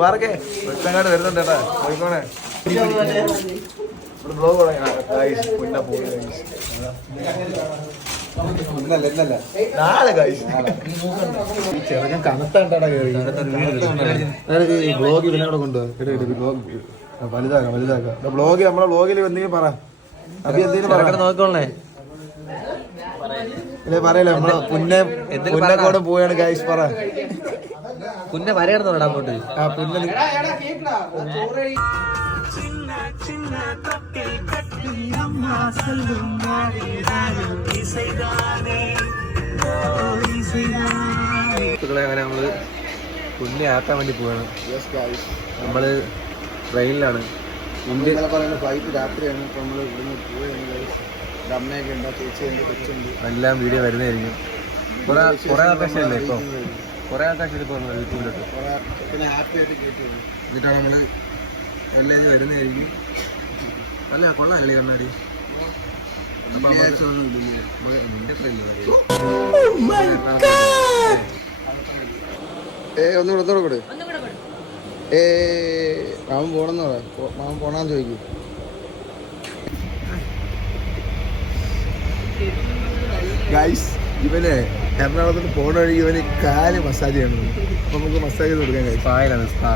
പാറക്കെ വെട്ടങ്ങാട് വരുന്നുണ്ട് കേട്ടാ പോയിക്കോണേ ബ്ലോഗ് പിന്നെ പോയി ചെറുക്കൻ കനത്താണ്ടാ ബ്ലോഗ് ഇതിനെ കൂടെ കൊണ്ടുപോകാം വലുതാക്കാം ബ്ലോഗ് നമ്മളെ ബ്ലോഗിൽ എന്തെങ്കിലും പറ അഭി എന്തെങ്കിലും പറ നോക്കണേ ഇല്ലേ പറയല്ലേ നമ്മളെ പുന്നക്കോട് പോയാണ് ഗൈസ് പറ പുന്നെ വരയാണെന്നോടാ അങ്ങോട്ട് ആ പുന്നെ അങ്ങനെ നമ്മള് പുന്നെ ആക്കാൻ വേണ്ടി പോവാണ് നമ്മള് ട്രെയിനിലാണ് ഫ്ലൈറ്റ് രാത്രിയാണ് ഇപ്പൊ നമ്മള് ഇവിടുന്ന് പോവുകയാണ് അമ്മയൊക്കെ ഉണ്ട് ചേച്ചിയുണ്ട് കൊച്ചുണ്ട് എല്ലാം വീഡിയോ വരുന്നതായിരിക്കും കുറെ ആൾക്കാശല്ലേ ഇപ്പൊ കുറെ ആൾക്കാശം ഇപ്പൊ യൂട്യൂബിലോട്ട് പിന്നെ ഹാപ്പി ആയിട്ട് കേട്ടു എന്നിട്ടാണ് നമ്മള് എല്ലാം വരുന്നതായിരിക്കും അല്ല കൊള്ളാമല്ലേ കണ്ണാടി ഒന്നുകൂടെ കൂടെ മാമൻ പോണെന്ന് പറ മാമൻ പോണാന്ന് ചോദിക്കും ഗൈസ് ഇവനെ എറണാകുളത്ത് പോണ വഴി ഇവന് കാല് മസാജ് ചെയ്യണം അപ്പൊ നമുക്ക് മസാജ് ചെയ്ത് കൊടുക്കാൻ കഴിയും സ്പായിലാണ് സ്പാ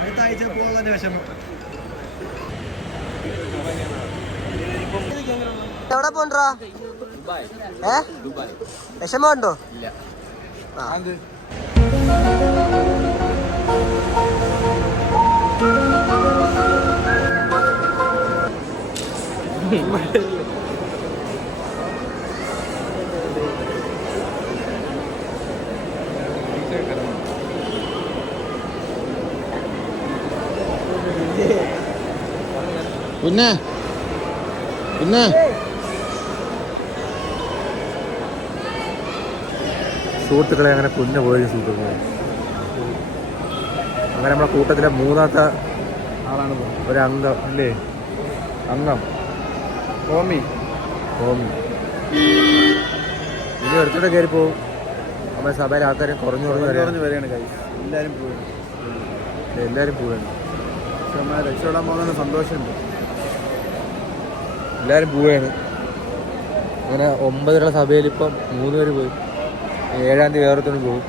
അടുത്ത ആഴ്ച പോകാൻ വിഷമം എവിടെ പോണ്ടാ വിഷമമുണ്ടോ ഇല്ല പിന്നെ സുഹൃത്തുക്കളെ അങ്ങനെ പുന്നെ പോയി സുഹൃത്തുക്കളെ അങ്ങനെ നമ്മളെ കൂട്ടത്തിലെ മൂന്നാമത്തെ ആളാണ് ഒരു അംഗം അല്ലേ അംഗം ഹോമി ഇനി എടുത്തോടെ കയറി പോവും നമ്മുടെ സഭയിലെ ആൾക്കാരെ കുറഞ്ഞു വരികയാണ് എല്ലാവരും പോവുകയാണ് പക്ഷെ നമ്മളെ രക്ഷപ്പെടാൻ പോകുന്ന സന്തോഷമുണ്ട് എല്ലാവരും പോവുകയാണ് അങ്ങനെ 9 സഭയിൽ ഇപ്പം 3 പേര് പോയി 7-ാം തീയതി വേറൊരുത്തരും പോകും